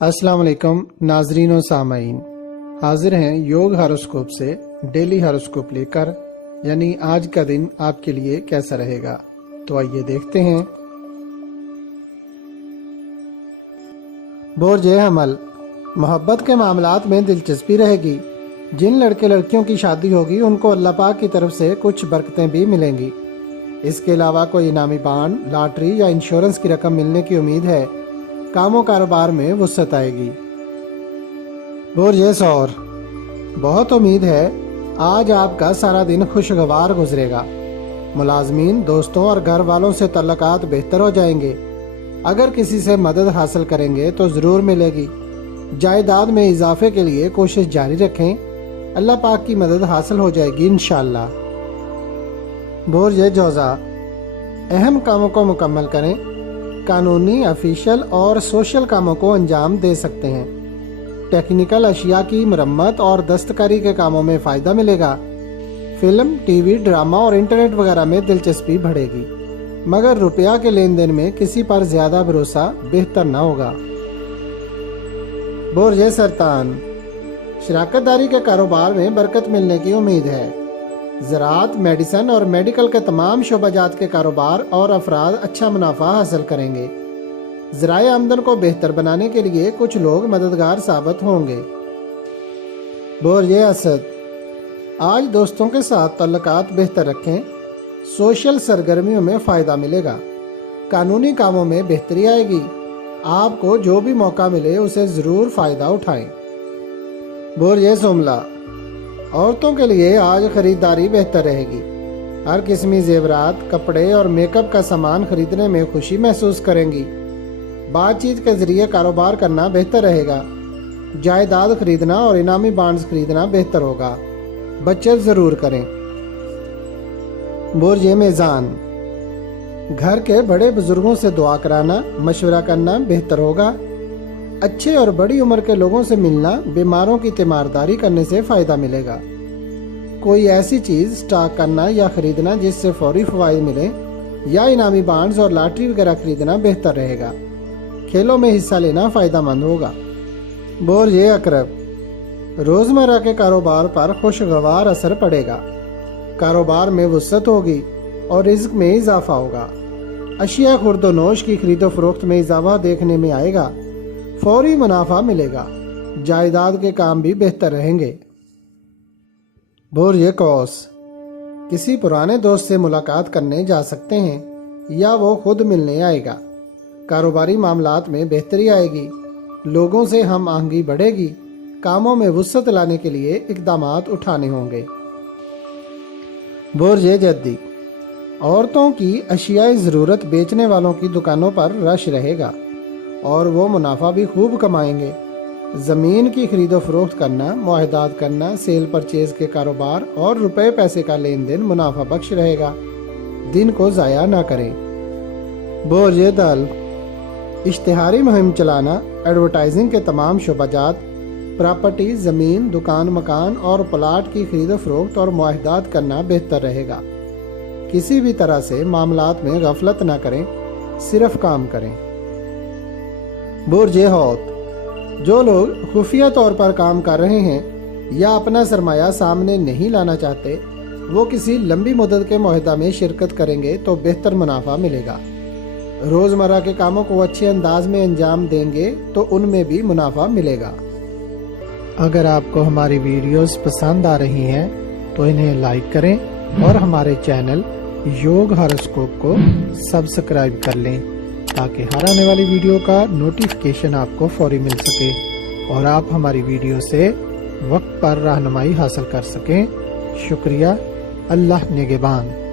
السلام علیکم ناظرین و سامعین، حاضر ہیں یوگ ہاروسکوپ سے ڈیلی ہاروسکوپ لے کر، یعنی آج کا دن آپ کے لیے کیسا رہے گا۔ تو آئیے دیکھتے ہیں۔ برج حمل، محبت کے معاملات میں دلچسپی رہے گی۔ جن لڑکے لڑکیوں کی شادی ہوگی ان کو اللہ پاک کی طرف سے کچھ برکتیں بھی ملیں گی۔ اس کے علاوہ کوئی انعامی بانڈ، لاٹری یا انشورنس کی رقم ملنے کی امید ہے۔ کام و کاروبار میں وسعت آئے گی۔ برج ثور، بہت امید ہے آج آپ کا سارا دن خوشگوار گزرے گا۔ ملازمین، دوستوں اور گھر والوں سے تعلقات بہتر ہو جائیں گے۔ اگر کسی سے مدد حاصل کریں گے تو ضرور ملے گی۔ جائیداد میں اضافے کے لیے کوشش جاری رکھیں، اللہ پاک کی مدد حاصل ہو جائے گی انشاءاللہ۔ برج جوزا، اہم کاموں کو مکمل کریں۔ قانونی، آفیشل اور سوشل کاموں کو انجام دے سکتے ہیں۔ ٹیکنیکل اشیاء کی مرمت اور دستکاری کے کاموں میں فائدہ ملے گا۔ فلم، ٹی وی، ڈرامہ اور انٹرنیٹ وغیرہ میں دلچسپی بڑھے گی، مگر روپیہ کے لین دین میں کسی پر زیادہ بھروسہ بہتر نہ ہوگا۔ برج سرطان، شراکت داری کے کاروبار میں برکت ملنے کی امید ہے۔ زراعت، میڈیسن اور میڈیکل کے تمام شعبہ جات کے کاروبار اور افراد اچھا منافع حاصل کریں گے۔ ذرائع آمدن کو بہتر بنانے کے لیے کچھ لوگ مددگار ثابت ہوں گے۔ برج اسد، آج دوستوں کے ساتھ تعلقات بہتر رکھیں۔ سوشل سرگرمیوں میں فائدہ ملے گا۔ قانونی کاموں میں بہتری آئے گی۔ آپ کو جو بھی موقع ملے اسے ضرور فائدہ اٹھائیں۔ برج شملہ، عورتوں کے لیے آج خریداری بہتر رہے گی۔ ہر قسمی زیورات، کپڑے اور میک اپ کا سامان خریدنے میں خوشی محسوس کریں گی۔ بات چیت کے ذریعے کاروبار کرنا بہتر رہے گا۔ جائیداد خریدنا اور انعامی بانڈز خریدنا بہتر ہوگا۔ بچت ضرور کریں۔ برج میزان، گھر کے بڑے بزرگوں سے دعا کرانا، مشورہ کرنا بہتر ہوگا۔ اچھے اور بڑی عمر کے لوگوں سے ملنا، بیماروں کی تیمارداری کرنے سے فائدہ ملے گا۔ کوئی ایسی چیز سٹاک کرنا یا خریدنا جس سے فوری فوائد ملے، یا انعامی بانڈز اور لاٹری وغیرہ خریدنا بہتر رہے گا۔ کھیلوں میں حصہ لینا فائدہ مند ہوگا۔ برج عقرب، روزمرہ کے کاروبار پر خوشگوار اثر پڑے گا۔ کاروبار میں وسعت ہوگی اور رزق میں اضافہ ہوگا۔ اشیاء خرد و نوش کی خرید و فروخت میں اضافہ دیکھنے میں آئے گا۔ فوری منافع ملے گا۔ جائیداد کے کام بھی بہتر رہیں گے۔ برج قوس، کسی پرانے دوست سے ملاقات کرنے جا سکتے ہیں یا وہ خود ملنے آئے گا۔ کاروباری معاملات میں بہتری آئے گی۔ لوگوں سے ہم آہنگی بڑھے گی۔ کاموں میں وسعت لانے کے لیے اقدامات اٹھانے ہوں گے۔ برج جدی، عورتوں کی اشیاء ضرورت بیچنے والوں کی دکانوں پر رش رہے گا اور وہ منافع بھی خوب کمائیں گے۔ زمین کی خرید و فروخت کرنا، معاہدات کرنا، سیل پرچیز کے کاروبار اور روپے پیسے کا لین دین منافع بخش رہے گا۔ دن کو ضائع نہ کریں۔ برج دل، اشتہاری مہم چلانا، ایڈورٹائزنگ کے تمام شعبہ جات، پراپرٹی، زمین، دکان، مکان اور پلاٹ کی خرید و فروخت اور معاہدات کرنا بہتر رہے گا۔ کسی بھی طرح سے معاملات میں غفلت نہ کریں، صرف کام کریں۔ برج حوت، جو لوگ خفیہ طور پر کام کر رہے ہیں یا اپنا سرمایہ سامنے نہیں لانا چاہتے، وہ کسی لمبی مدت کے معاہدہ میں شرکت کریں گے تو بہتر منافع ملے گا۔ روزمرہ کے کاموں کو اچھے انداز میں انجام دیں گے تو ان میں بھی منافع ملے گا۔ اگر آپ کو ہماری ویڈیوز پسند آ رہی ہیں تو انہیں لائک کریں اور ہمارے چینل یوگ ہاروسکوپ کو سبسکرائب کر لیں تاکہ ہر آنے والی ویڈیو کا نوٹیفیکیشن آپ کو فوری مل سکے اور آپ ہماری ویڈیو سے وقت پر رہنمائی حاصل کر سکیں۔ شکریہ۔ اللہ نگہبان۔